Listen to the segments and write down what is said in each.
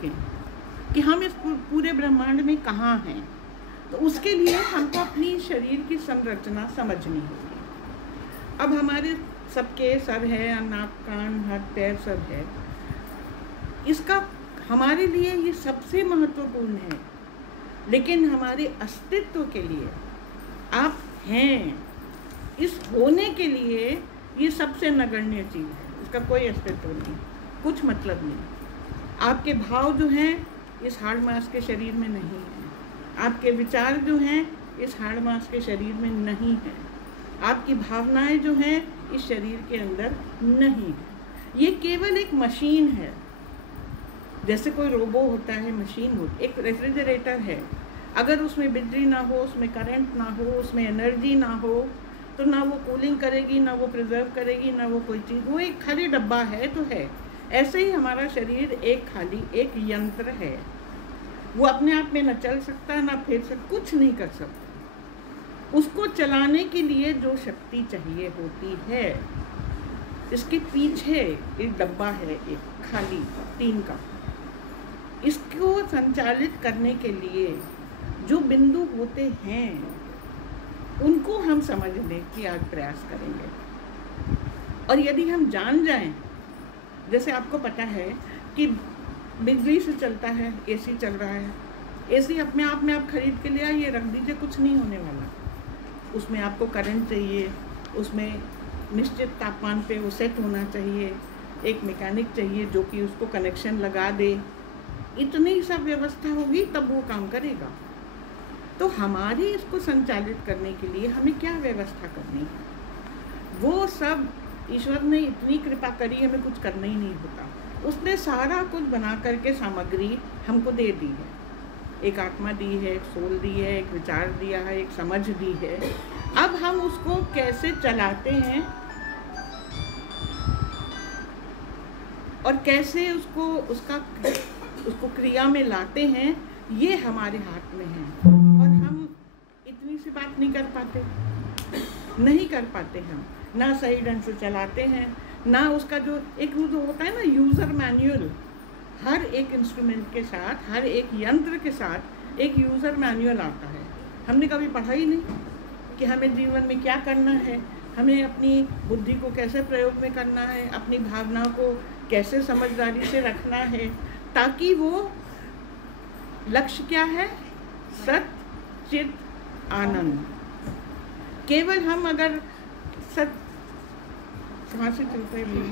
सकें कि हम इस पूरे ब्रह्मांड में कहाँ हैं। तो उसके लिए हमको अपनी शरीर की संरचना समझनी होगी। अब हमारे सबके सर है, नाक, कान, हाथ, पैर सब है। इसका हमारे लिए ये सबसे महत्वपूर्ण है, लेकिन हमारे अस्तित्व के लिए आप हैं, इस होने के लिए ये सबसे नगण्य चीज़ है। इसका कोई अस्तित्व नहीं, कुछ मतलब नहीं। आपके भाव जो हैं इस हाड़ मांस के शरीर में नहीं है, आपके विचार जो हैं इस हाड़ मांस के शरीर में नहीं है, आपकी भावनाएं जो हैं इस शरीर के अंदर नहीं है। ये केवल एक मशीन है, जैसे कोई रोबो होता है, मशीन होती, एक रेफ्रिजरेटर है। अगर उसमें बिजली ना हो, उसमें करंट ना हो, उसमें एनर्जी ना हो, तो ना वो कूलिंग करेगी, ना वो प्रिजर्व करेगी, ना वो कोई चीज़। वो एक खाली डब्बा है तो है। ऐसे ही हमारा शरीर एक खाली एक यंत्र है। वो अपने आप में न चल सकता, ना फिर सकता, कुछ नहीं कर सकता। उसको चलाने के लिए जो शक्ति चाहिए होती है, इसके पीछे एक डब्बा है, एक खाली टीन का। इसको संचालित करने के लिए जो बिंदु होते हैं उनको हम समझने की आज प्रयास करेंगे। और यदि हम जान जाएं, जैसे आपको पता है कि बिजली से चलता है, एसी चल रहा है, एसी अपने आप में आप खरीद के ले आइए, रख दीजिए, कुछ नहीं होने वाला। उसमें आपको करंट चाहिए, उसमें निश्चित तापमान पे वो सेट होना चाहिए, एक मैकेनिक चाहिए जो कि उसको कनेक्शन लगा दे। इतनी सब व्यवस्था होगी तब वो काम करेगा। तो हमारी इसको संचालित करने के लिए हमें क्या व्यवस्था करनी है, वो सब ईश्वर ने इतनी कृपा करी, हमें कुछ करना ही नहीं होता। उसने सारा कुछ बना करके सामग्री हमको दे दी है। एक आत्मा दी है, एक सोल दी है, एक विचार दिया है, एक समझ दी है। अब हम उसको कैसे चलाते हैं और कैसे उसको क्रिया में लाते हैं, ये हमारे हाथ में है। और हम इतनी सी बात नहीं कर पाते हम, ना सही ढंग से चलाते हैं, ना उसका जो एक जो होता है ना यूज़र मैनुअल, हर एक इंस्ट्रूमेंट के साथ, हर एक यंत्र के साथ एक यूज़र मैनुअल आता है। हमने कभी पढ़ा ही नहीं कि हमें जीवन में क्या करना है, हमें अपनी बुद्धि को कैसे प्रयोग में करना है, अपनी भावना को कैसे समझदारी से रखना है, ताकि वो लक्ष्य क्या है, सत चित आनंद। केवल हम अगर सत कहाँ से चलते हैं,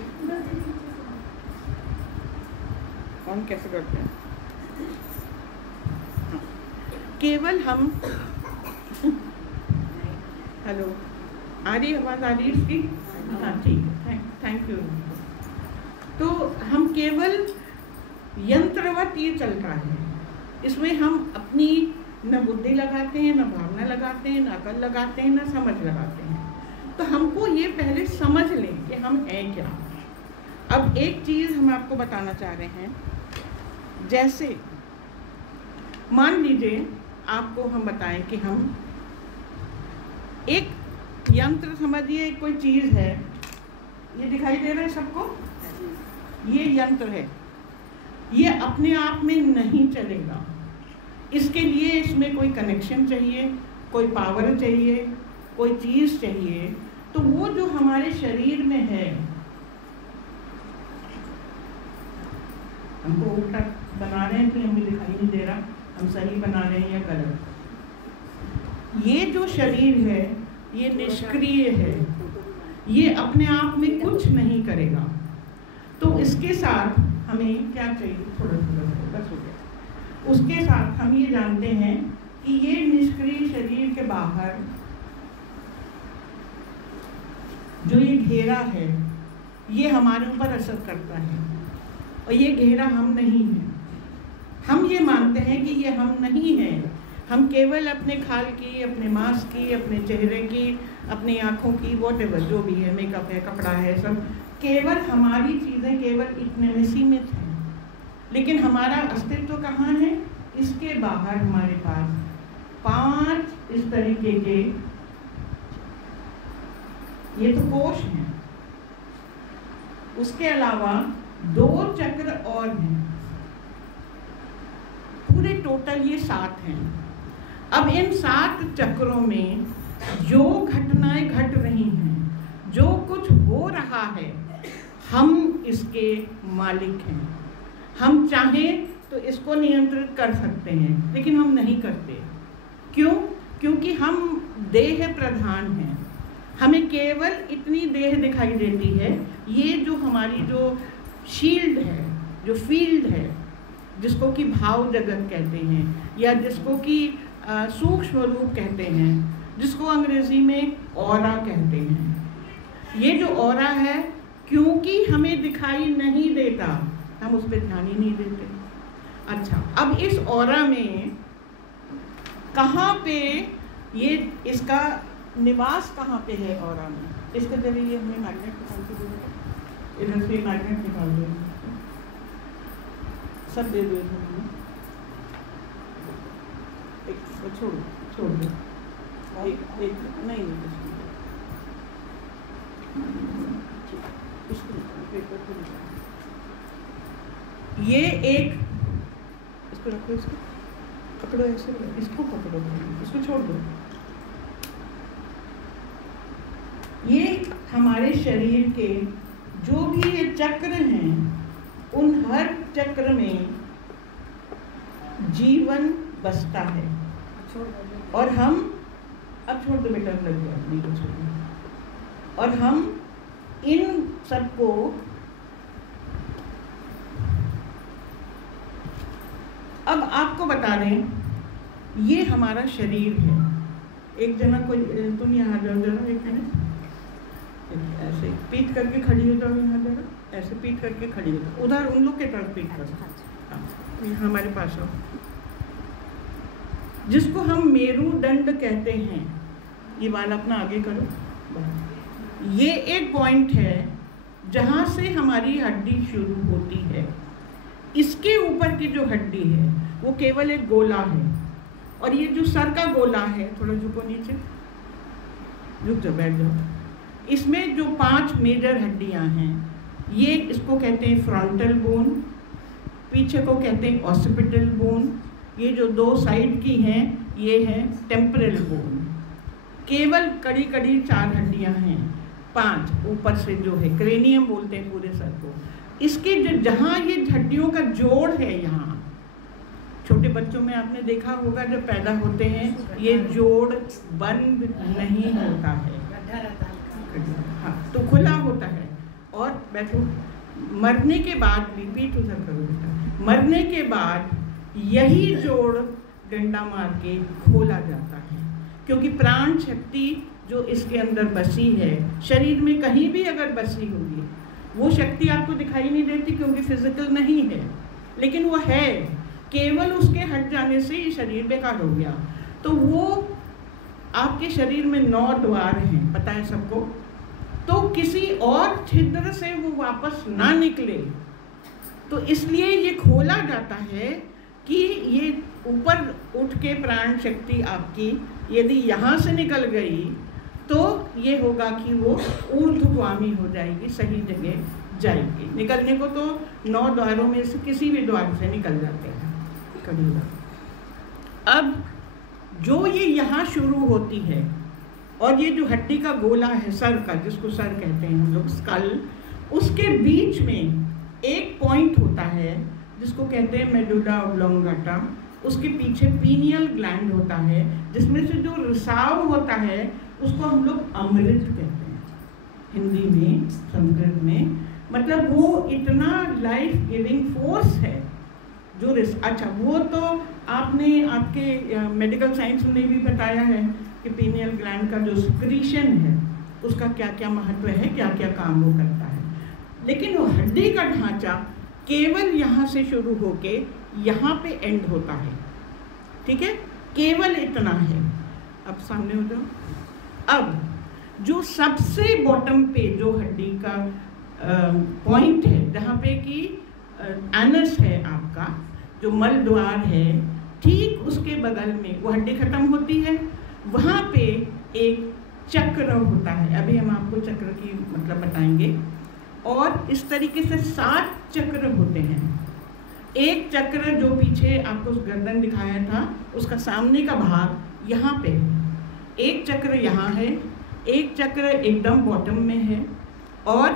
कौन कैसे करते हैं, हाँ, केवल हम हेलो, आ रही आवाज़, आ रही इसकी, हाँ ठीक है, थैंक यू। तो हम केवल यंत्रवत ये चलता है, इसमें हम अपनी न बुद्धि लगाते हैं, न भावना लगाते हैं, न अकल लगाते हैं, न समझ लगाते हैं। तो हमको ये पहले समझ लें कि हम हैं क्या। अब एक चीज़ हम आपको बताना चाह रहे हैं, जैसे मान लीजिए आपको हम बताएं कि हम एक यंत्र, समझिए कोई चीज़ है, ये दिखाई दे रहा है सबको, ये यंत्र है, ये अपने आप में नहीं चलेगा। इसके लिए इसमें कोई कनेक्शन चाहिए, कोई पावर चाहिए, कोई चीज़ चाहिए। तो वो जो हमारे शरीर में है, हमको उल्टा बना रहे हैं तो हमें दिखाई नहीं दे रहा हम सही बना रहे हैं या गलत। ये जो शरीर है ये निष्क्रिय है, ये अपने आप में कुछ नहीं करेगा। तो इसके साथ हमें क्या चाहिए, थोड़ा बस हो गया। उसके साथ हम ये जानते हैं कि ये निष्क्रिय शरीर के बाहर जो ये घेरा है ये हमारे ऊपर असर करता है, और ये घेरा हम नहीं है। हम ये मानते हैं कि ये हम नहीं हैं, हम केवल अपने खाल की, अपने मांस की, अपने चेहरे की, अपनी आँखों की, वॉटेवर जो भी है, मेकअप है, कपड़ा है, सब केवल हमारी चीज़ें केवल इतने में सीमित हैं। लेकिन हमारा अस्तित्व कहाँ है? इसके बाहर हमारे पास 5 इस तरीके के, ये तो कोश हैं, उसके अलावा 2 चक्र और हैं। टोटल ये 7 हैं। अब इन 7 चक्रों में जो घटनाएं घट रही हैं, जो कुछ हो रहा है, हम इसके मालिक हैं। हम चाहें तो इसको नियंत्रित कर सकते हैं, लेकिन हम नहीं करते। क्यों? क्योंकि हम देह प्रधान हैं। हमें केवल इतनी देह दिखाई देती है। ये जो हमारी जो शील्ड है, जो फील्ड है, जिसको कि भाव जगत कहते हैं या जिसको कि सूक्ष्म रूप कहते हैं, जिसको अंग्रेजी में ऑरा कहते हैं। ये जो ऑरा है, क्योंकि हमें दिखाई नहीं देता, हम उस पर ध्यान ही नहीं देते। अच्छा, अब इस ऑरा में कहाँ पे ये इसका निवास कहाँ पे है ऑरा में? इसके जरिए हमें मैग्नेट निकाल के दे, इधर से मैग्नेट निकाल दे, सब दे दो। छोड़ छोड़ दो, एक नहीं ये एक, इसको रखो, इसको पकड़ो, ऐसे इसको पकड़ो, इसको छोड़ दो। ये हमारे शरीर के जो भी ये चक्र हैं, उन हर चक्र में जीवन बसता है। और हम, अब छोड़ दो बेटा, लग गया, नहीं कुछ नहीं। और हम इन सबको अब आपको बता दें, ये हमारा शरीर है। एक जना कोई, तुम यहाँ जाओ जरा, एक मिनट, ऐसे पीठ करके खड़ी हो जाओ, यहाँ जरा ऐसे पीठ करके खड़ी हो जाओ, उधर उन लोग के तरफ पीठ कर, हाँ, हमारे पास आओ। जिसको हम मेरुदंड कहते हैं, ये बाल अपना आगे करो। ये एक पॉइंट है जहाँ से हमारी हड्डी शुरू होती है। इसके ऊपर की जो हड्डी है वो केवल एक गोला है, और ये जो सर का गोला है, थोड़ा झुको नीचे, झुक जाओ, बैठ जाओ। इसमें जो 5 मेजर हड्डियां हैं, ये इसको कहते हैं फ्रंटल बोन, पीछे को कहते हैं ऑसिपिटल बोन, ये जो 2 साइड की हैं ये है टेम्परल बोन। केवल कड़ी कड़ी 4 हड्डियां हैं, 5 ऊपर से जो है क्रेनियम बोलते हैं पूरे सर को। इसके जो जहाँ ये हड्डियों का जोड़ है, यहाँ छोटे बच्चों में आपने देखा होगा, जब पैदा होते हैं ये जोड़ बंद नहीं होता है, हाँ, तो खुला होता है। और बैठो, मरने के बाद भी, पीठ उधर करो बेटा, मरने के बाद यही जोड़ डंडा मार के खोला जाता है, क्योंकि प्राण शक्ति जो इसके अंदर बसी है, शरीर में कहीं भी अगर बसी होगी, वो शक्ति आपको दिखाई नहीं देती क्योंकि फिजिकल नहीं है, लेकिन वो है। केवल उसके हट जाने से ये शरीर बेकार हो गया। तो वो आपके शरीर में 9 द्वार हैं, पता है सबको। तो किसी और छिद्र से वो वापस ना निकले, तो इसलिए ये खोला जाता है कि ये ऊपर उठ के प्राण शक्ति आपकी यदि यहाँ से निकल गई तो ये होगा कि वो ऊर्ध्वगामी हो जाएगी, सही जगह जाएगी। निकलने को तो 9 द्वारों में से किसी भी द्वार से निकल जाते हैं। अब जो ये यहाँ शुरू होती है, और ये जो हड्डी का गोला है सर का, जिसको सर कहते हैं हम लोग, स्कल, उसके बीच में एक पॉइंट होता है जिसको कहते हैं मेडुला ऑब्लोंगाटा। उसके पीछे पीनियल ग्लैंड होता है, जिसमें से जो रिसाव होता है उसको हम लोग अमृत कहते हैं हिंदी में, संस्कृत में। मतलब वो इतना लाइफ गिविंग फोर्स है जो अच्छा, वो तो आपने आपके मेडिकल साइंस में भी बताया है कि पीनियल ग्लैंड का जो सिक्रीशन है उसका क्या क्या महत्व है, क्या क्या काम वो करता है। लेकिन वो हड्डी का ढांचा केवल यहाँ से शुरू होके यहाँ पे एंड होता है, ठीक है, केवल इतना है। अब सामने हो जाओ। अब जो सबसे बॉटम पे जो हड्डी का पॉइंट है, जहाँ पे कि एनस है आपका, जो मल द्वार है, ठीक उसके बगल में वो हड्डी खत्म होती है, वहाँ पे एक चक्र होता है। अभी हम आपको चक्र की मतलब बताएंगे। और इस तरीके से 7 चक्र होते हैं। एक चक्र जो पीछे आपको गर्दन दिखाया था उसका सामने का भाग यहाँ पे, एक चक्र यहाँ है, एक चक्र एकदम बॉटम में है, और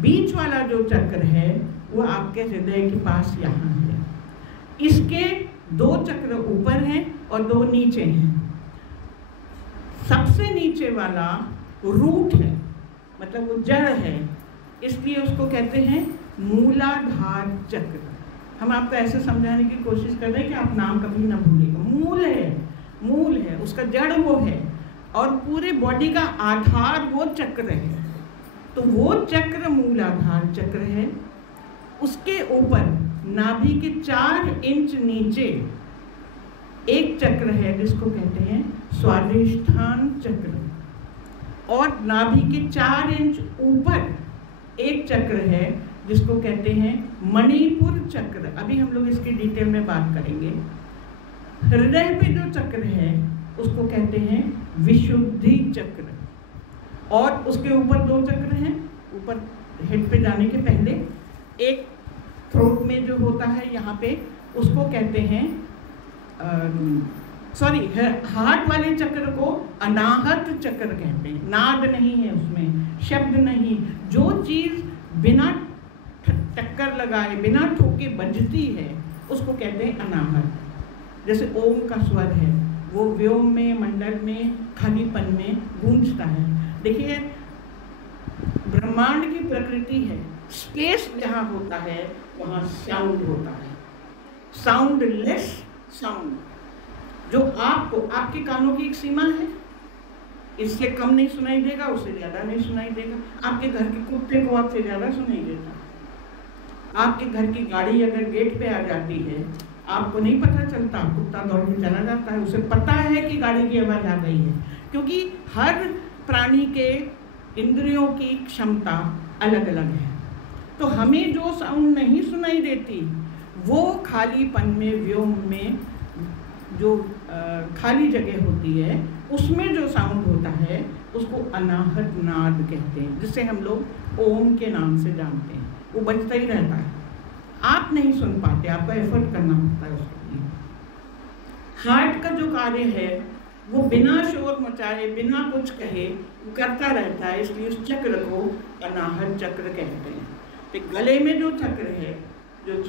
बीच वाला जो चक्र है वो आपके हृदय के पास यहाँ है। इसके 2 चक्र ऊपर हैं और 2 नीचे हैं। सबसे नीचे वाला रूट है, मतलब वो जड़ है, इसलिए उसको कहते हैं मूलाधार चक्र। हम आपको ऐसे समझाने की कोशिश कर रहे हैं कि आप नाम कभी ना भूलिएगा। मूल है, उसका जड़ वो है, और पूरे बॉडी का आधार वो चक्र है। तो वो चक्र मूलाधार चक्र है। उसके ऊपर नाभि के 4 इंच नीचे एक चक्र है जिसको कहते हैं स्वादिष्ठान चक्र, और नाभि के 4 इंच ऊपर एक चक्र है जिसको कहते हैं मणिपुर चक्र। अभी हम लोग इसकी डिटेल में बात करेंगे। हृदय पे जो चक्र है उसको कहते हैं विशुद्धि चक्र, और उसके ऊपर 2 चक्र हैं। ऊपर हेड पे जाने के पहले एक थ्रोट में जो होता है यहाँ पे, उसको कहते हैं हार्ट वाले चक्र को अनाहत चक्र कहते हैं। नाद नहीं है उसमें, शब्द नहीं, जो चीज़ बिना टक्कर लगाए, बिना ठोके बजती है उसको कहते हैं अनाहत। जैसे ओम का स्वर है, वो व्योम में, मंडल में, खालीपन में गूंजता है। देखिए, ब्रह्मांड की प्रकृति है, स्पेस जहाँ होता है वहाँ साउंड होता है, साउंडलेस साउंड, जो आपको, आपके कानों की एक सीमा है, इससे कम नहीं सुनाई देगा, उससे ज़्यादा नहीं सुनाई देगा। आपके घर के कुत्ते को आपसे ज़्यादा सुनाई देता। आपके घर की गाड़ी अगर गेट पे आ जाती है, आपको नहीं पता चलता, कुत्ता दौड़ के चला जाता है, उसे पता है कि गाड़ी की आवाज़ आ गई है। क्योंकि हर प्राणी के इंद्रियों की क्षमता अलग अलग है। तो हमें जो साउंड नहीं सुनाई देती वो खालीपन में, व्योम में जो खाली जगह होती है उसमें जो साउंड होता है उसको अनाहत नाद कहते हैं, जिसे हम लोग ओम के नाम से जानते हैं। वो बजता ही रहता है, आप नहीं सुन पाते, आपको एफर्ट करना पड़ता है उसके लिए। हार्ट का जो कार्य है वो बिना शोर मचाए, बिना कुछ कहे वो करता रहता है, इसलिए उस चक्र को अनाहत चक्र कहते हैं। तो गले में जो चक्र है जो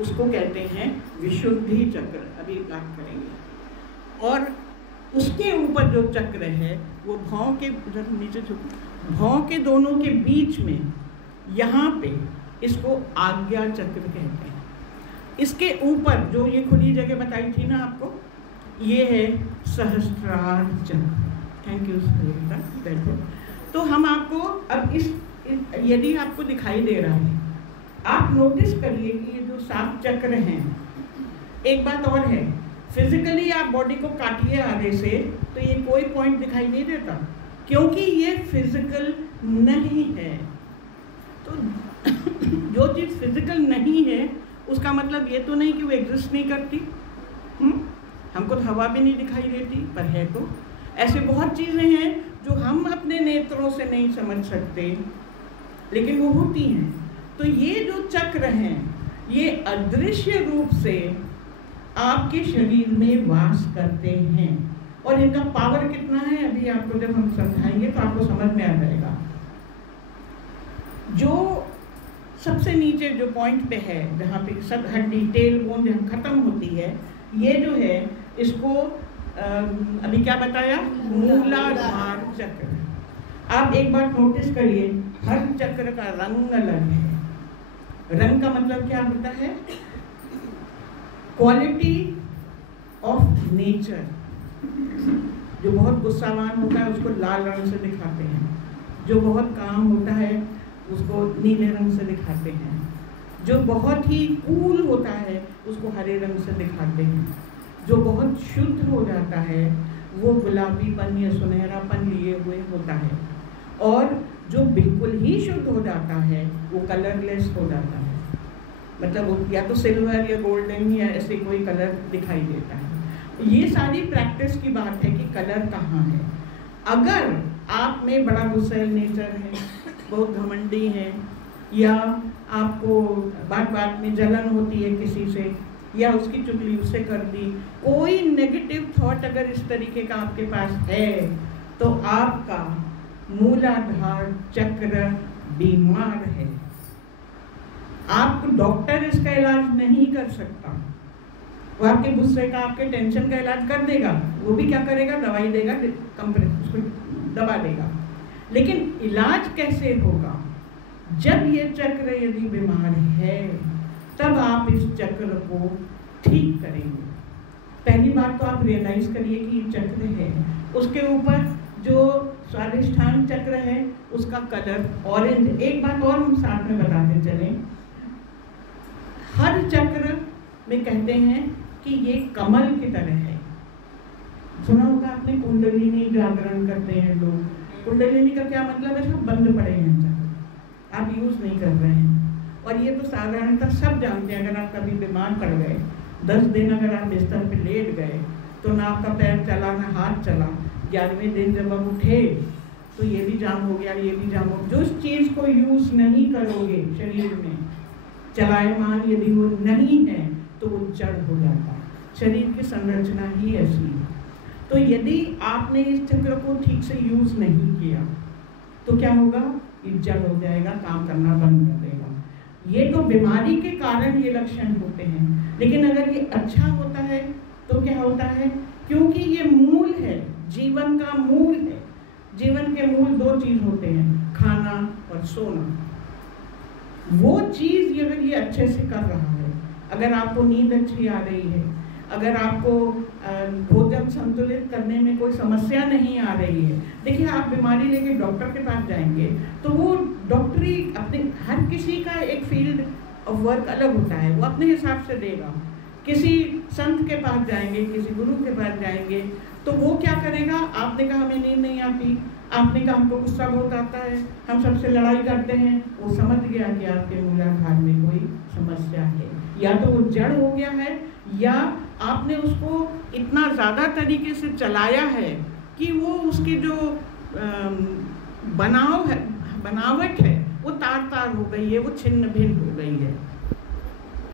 उसको कहते हैं विशुद्धि चक्र, अभी बात करेंगे। और उसके ऊपर जो चक्र है वो भौं के नीचे, भौं के दोनों के बीच में यहाँ पे इसको आज्ञा चक्र कहते हैं। इसके ऊपर जो ये खुली जगह बताई थी ना आपको, ये है सहस्त्रार चक्र। Thank you sir. तो हम आपको अब यदि आपको दिखाई दे रहा है, आप नोटिस करिए कि ये जो 7 चक्र हैं। एक बात और है, फिजिकली आप बॉडी को काटिए आगे से तो ये कोई पॉइंट दिखाई नहीं देता, क्योंकि ये फिजिकल नहीं है। तो जो चीज़ फिजिकल नहीं है उसका मतलब ये तो नहीं कि वो एग्जिस्ट नहीं करती। हमको तो हवा भी नहीं दिखाई देती, पर है तो। ऐसे बहुत चीज़ें हैं जो हम अपने नेत्रों से नहीं समझ सकते, लेकिन वो होती हैं। तो ये जो चक्र हैं ये अदृश्य रूप से आपके शरीर में वास करते हैं, और इनका पावर कितना है अभी आपको जब हम समझाएंगे तो आपको समझ में आ जाएगा। जो सबसे नीचे जो पॉइंट पे है, जहाँ पे सब हड्डी, टेल बोन जहाँ खत्म होती है, ये जो है इसको अभी क्या बताया, मूलाधार चक्र। आप एक बार नोटिस करिए, हर चक्र का रंग अलग है। रंग का मतलब क्या होता है, क्वालिटी ऑफ नेचर। जो बहुत गुस्सावान होता है उसको लाल रंग से दिखाते हैं, जो बहुत काम होता है उसको नीले रंग से दिखाते हैं, जो बहुत ही कूल होता है उसको हरे रंग से दिखाते हैं, जो बहुत शुद्ध हो जाता है वो गुलाबीपन या सुनहरापन लिए हुए होता है, और जो बिल्कुल ही शुद्ध हो जाता है वो कलरलेस हो जाता है। मतलब वो या तो सिल्वर या गोल्डन या ऐसे कोई कलर दिखाई देता है। ये सारी प्रैक्टिस की बात है कि कलर कहाँ है। अगर आप में बड़ा गुस्सैल नेचर है, बहुत घमंडी है, या आपको बात बात में जलन होती है किसी से, या उसकी चुगली उससे कर दी, कोई नेगेटिव थॉट अगर इस तरीके का आपके पास है तो आपका मूलाधार चक्र बीमार है। आप डॉक्टर इसका इलाज नहीं कर सकता। वो आपके गुस्से का, आपके टेंशन का इलाज कर देगा, वो भी क्या करेगा, दवाई देगा, उसको दबा देगा। लेकिन इलाज कैसे होगा? जब ये चक्र यदि बीमार है तब आप इस चक्र को ठीक करेंगे। पहली बात तो आप रियलाइज करिए कि ये चक्र है। उसके ऊपर जो स्वादिष्ठान चक्र है उसका कलर ऑरेंज। एक बात और हम साथ में बताते चलें, हर चक्र में कहते हैं कि ये कमल की तरह है। सुना होगा आपने, कुंडलिनी जागरण करते हैं लोग। कुंडलिनी का क्या मतलब है? सब बंद पड़े हैं चक्र, आप यूज नहीं कर रहे हैं। और ये तो साधारणतः सब जानते हैं। अगर आप कभी बीमार पड़ गए, 10 दिन अगर आप बिस्तर पे लेट गए तो ना आपका पैर चला ना हाथ चला, 11वें दिन जब आप उठे तो ये भी जाम हो गया, ये भी जाम हो गया। जो चीज़ को यूज नहीं करोगे शरीर में, चलायमान यदि वो नहीं है तो वो जड़ हो जाता है। शरीर की संरचना ही ऐसी है। तो यदि आपने इस चक्र को ठीक से यूज नहीं किया तो क्या होगा? ये जड़ हो जाएगा, काम करना बंद कर देगा। ये तो बीमारी के कारण ये लक्षण होते हैं। लेकिन अगर ये अच्छा होता है तो क्या होता है? क्योंकि ये मूल है, जीवन का मूल है। जीवन के मूल 2 चीज होते हैं, खाना और सोना। वो चीज अगर ये अच्छे से कर रहा है, अगर आपको नींद अच्छी आ रही है, अगर आपको भोजन संतुलित करने में कोई समस्या नहीं आ रही है। देखिए, आप बीमारी लेके डॉक्टर के पास जाएंगे तो वो डॉक्टरी अपने, हर किसी का एक फील्ड ऑफ वर्क अलग होता है, वो अपने हिसाब से देगा। किसी संत के पास जाएंगे, किसी गुरु के पास जाएंगे तो वो क्या करेगा? आपने कहा हमें नींद नहीं आती, आपने कहा हमको गुस्सा बहुत आता है, हम सबसे लड़ाई करते हैं, वो समझ गया कि आपके मूलाधार में कोई समस्या है। या तो वो जड़ हो गया है, या आपने उसको इतना ज़्यादा तरीके से चलाया है कि वो उसकी जो बनावट है वो तार तार हो गई है, वो छिन्न भिन्न हो गई है।